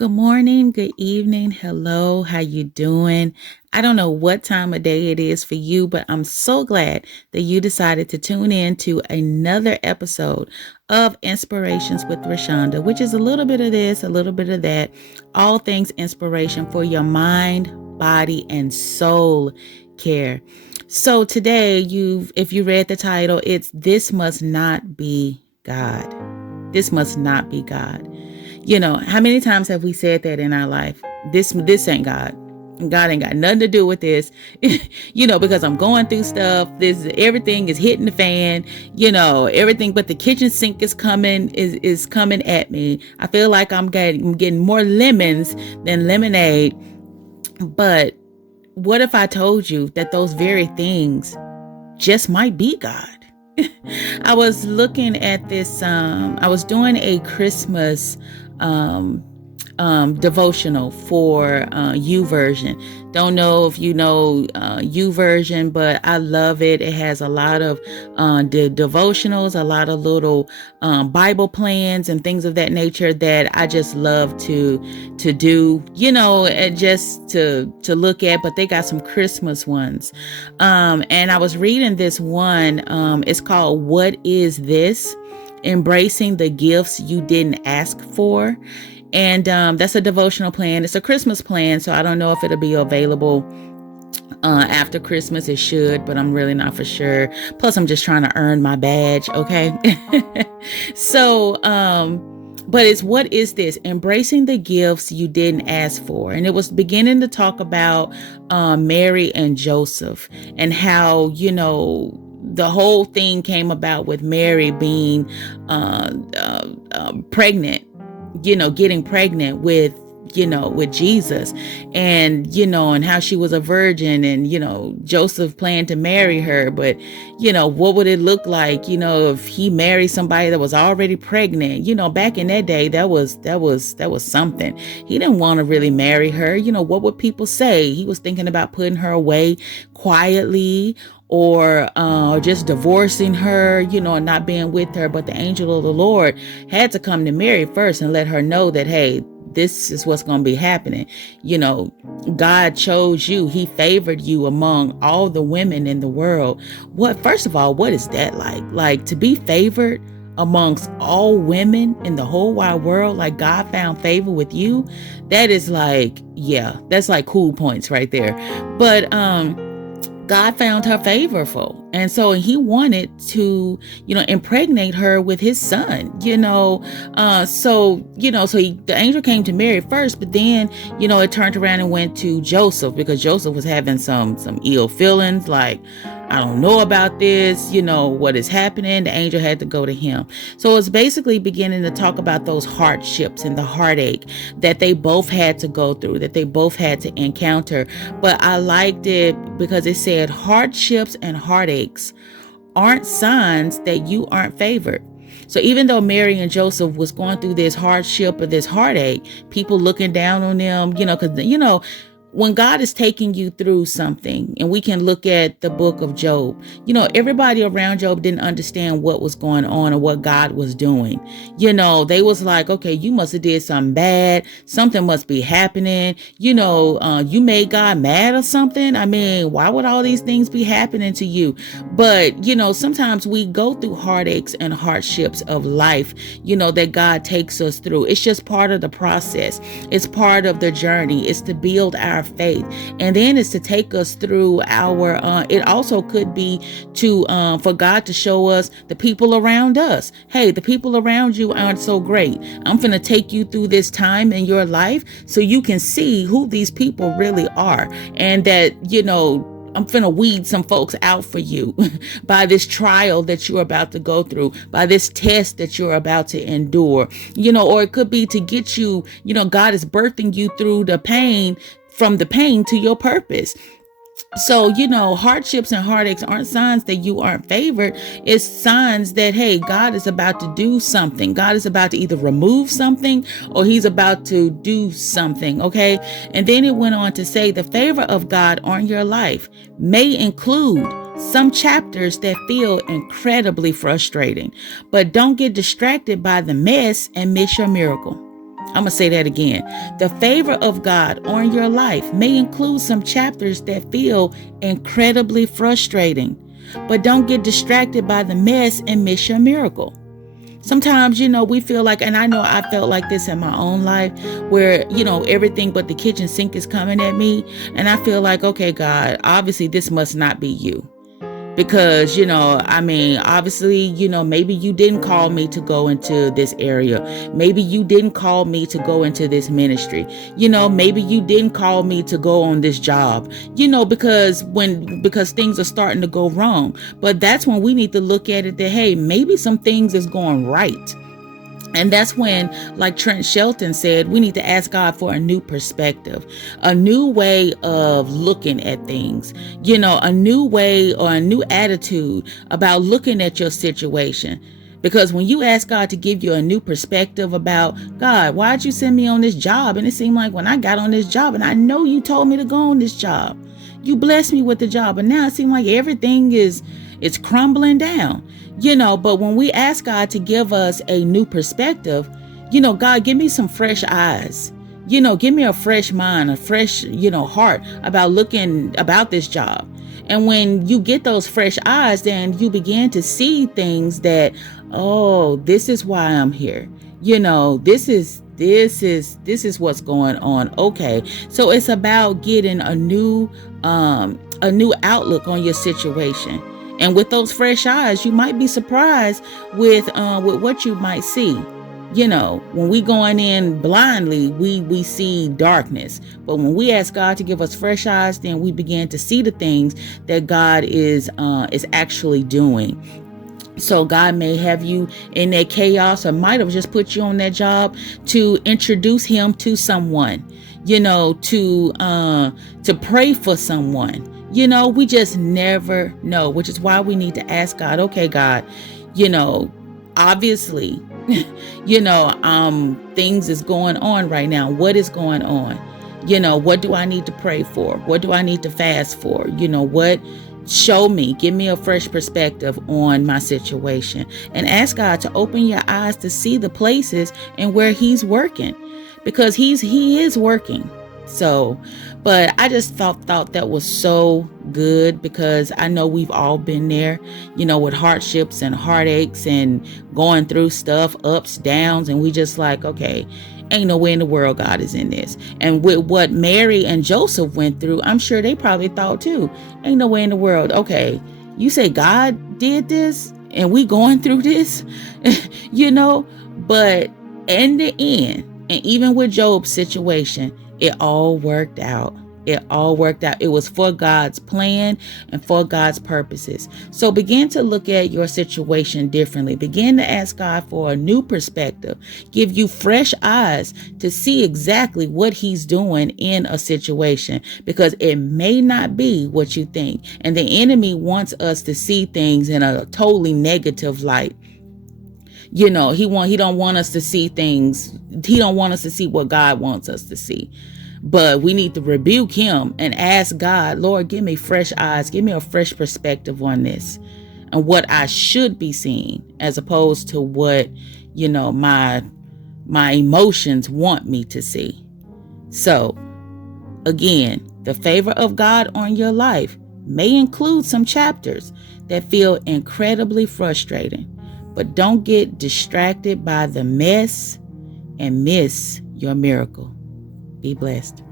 Good morning, good evening, hello, how you doing? I don't know what time of day it is for you, but I'm so glad that you decided to tune in to another episode of Inspirations with Rashonda, which is a little bit of this, a little bit of that, all things inspiration for your mind, body, and soul care. So today, if you read the title, it's This Must Not Be God. This must not be God. How many times have we said that in our life? This ain't God. God ain't got nothing to do with this. Because I'm going through stuff. Everything is hitting the fan. Everything but the kitchen sink is coming at me. I feel like I'm getting more lemons than lemonade. But what if I told you that those very things just might be God? I was looking at this. I was doing a Christmas um, devotional for YouVersion. Don't know if you know YouVersion, but I love it. It has a lot of devotionals, a lot of little Bible plans and things of that nature that I just love to do. And just to look at. But they got some Christmas ones, and I was reading this one. It's called "What Is This?" Embracing the gifts you didn't ask for. And that's a devotional plan. It's a Christmas plan, so I don't know if it'll be available after Christmas. It should, but I'm really not for sure. Plus, I'm just trying to earn my badge, okay? So, but it's what is this? Embracing the gifts you didn't ask for. And it was beginning to talk about Mary and Joseph and how, the whole thing came about with Mary being pregnant, getting pregnant with Jesus, and how she was a virgin, and Joseph planned to marry her, but what would it look like if he married somebody that was already pregnant? Back in that day, that was something. He didn't want to really marry her. What would people say? He was thinking about putting her away quietly, or just divorcing her, and not being with her. But the angel of the Lord had to come to Mary first and let her know that, hey, this is what's going to be happening. God chose you. He favored you among all the women in the world. First of all, what is that like? Like, to be favored amongst all women in the whole wide world, like God found favor with you. That is like, yeah, that's like cool points right there. But God found her favorable. And so he wanted to, impregnate her with his son, the angel came to Mary first, but then, it turned around and went to Joseph, because Joseph was having some ill feelings, like, I don't know about this, what is happening. The angel had to go to him. So it's basically beginning to talk about those hardships and the heartache that they both had to go through, that they both had to encounter. But I liked it because it said hardships and heartaches aren't signs that you aren't favored. So even though Mary and Joseph was going through this hardship or this heartache, people looking down on them, because, when God is taking you through something, and we can look at the book of Job, everybody around Job didn't understand what was going on or what God was doing. They was like, okay, you must have did something bad. Something must be happening. You made God mad or something. I mean, why would all these things be happening to you? But, sometimes we go through heartaches and hardships of life, that God takes us through. It's just part of the process. It's part of the journey. It's to build our faith, and then it's to take us through our it also could be to for God to show us the people around us. Hey, the people around you aren't so great. I'm gonna take you through this time in your life so you can see who these people really are, and that I'm finna weed some folks out for you by this trial that you're about to go through, by this test that you're about to endure, or it could be to get you, God is birthing you through the pain, from the pain to your purpose. So, hardships and heartaches aren't signs that you aren't favored. It's signs that, hey, God is about to do something. God is about to either remove something or he's about to do something. Okay. And then it went on to say the favor of God on your life may include some chapters that feel incredibly frustrating, but don't get distracted by the mess and miss your miracle. I'm going to say that again. The favor of God on your life may include some chapters that feel incredibly frustrating, but don't get distracted by the mess and miss your miracle. Sometimes, we feel like, and I know I felt like this in my own life where, everything but the kitchen sink is coming at me. And I feel like, okay, God, obviously this must not be you. Because, obviously, maybe you didn't call me to go into this area. Maybe you didn't call me to go into this ministry. Maybe you didn't call me to go on this job, because things are starting to go wrong. But that's when we need to look at it that, hey, maybe some things is going right. And that's when, like Trent Shelton said, we need to ask God for a new perspective, a new way of looking at things, a new way or a new attitude about looking at your situation. Because when you ask God to give you a new perspective about, God, why'd you send me on this job? And it seemed like when I got on this job, and I know you told me to go on this job, you blessed me with the job, but now it seems like everything it's crumbling down. But when we ask God to give us a new perspective, God, give me some fresh eyes, give me a fresh mind, a fresh, heart about this job. And when you get those fresh eyes, then you begin to see things that, oh, this is why I'm here. This is what's going on. Okay. So it's about getting a new outlook on your situation. And with those fresh eyes, you might be surprised with what you might see. When we going in blindly, we see darkness. But when we ask God to give us fresh eyes, then we begin to see the things that God is actually doing. So God may have you in that chaos, or might have just put you on that job to introduce him to someone, to pray for someone. We just never know, which is why we need to ask God, okay, God, obviously, things is going on right now. What is going on? What do I need to pray for? What do I need to fast for? Show me, give me a fresh perspective on my situation, and ask God to open your eyes to see the places and where he's working, because he is working. So, but I just thought that was so good, because I know we've all been there, with hardships and heartaches and going through stuff, ups, downs, and we just like, okay, ain't no way in the world God is in this. And with what Mary and Joseph went through, I'm sure they probably thought too, ain't no way in the world. Okay, you say God did this and we going through this, but in the end, and even with Job's situation, it all worked out. It all worked out. It was for God's plan and for God's purposes. So begin to look at your situation differently. Begin to ask God for a new perspective. Give you fresh eyes to see exactly what he's doing in a situation, because it may not be what you think. And the enemy wants us to see things in a totally negative light. He don't want us to see things. He don't want us to see what God wants us to see. But we need to rebuke him and ask God, Lord, give me fresh eyes. Give me a fresh perspective on this and what I should be seeing, as opposed to what, my emotions want me to see. So again, the favor of God on your life may include some chapters that feel incredibly frustrating, but don't get distracted by the mess and miss your miracle. Be blessed.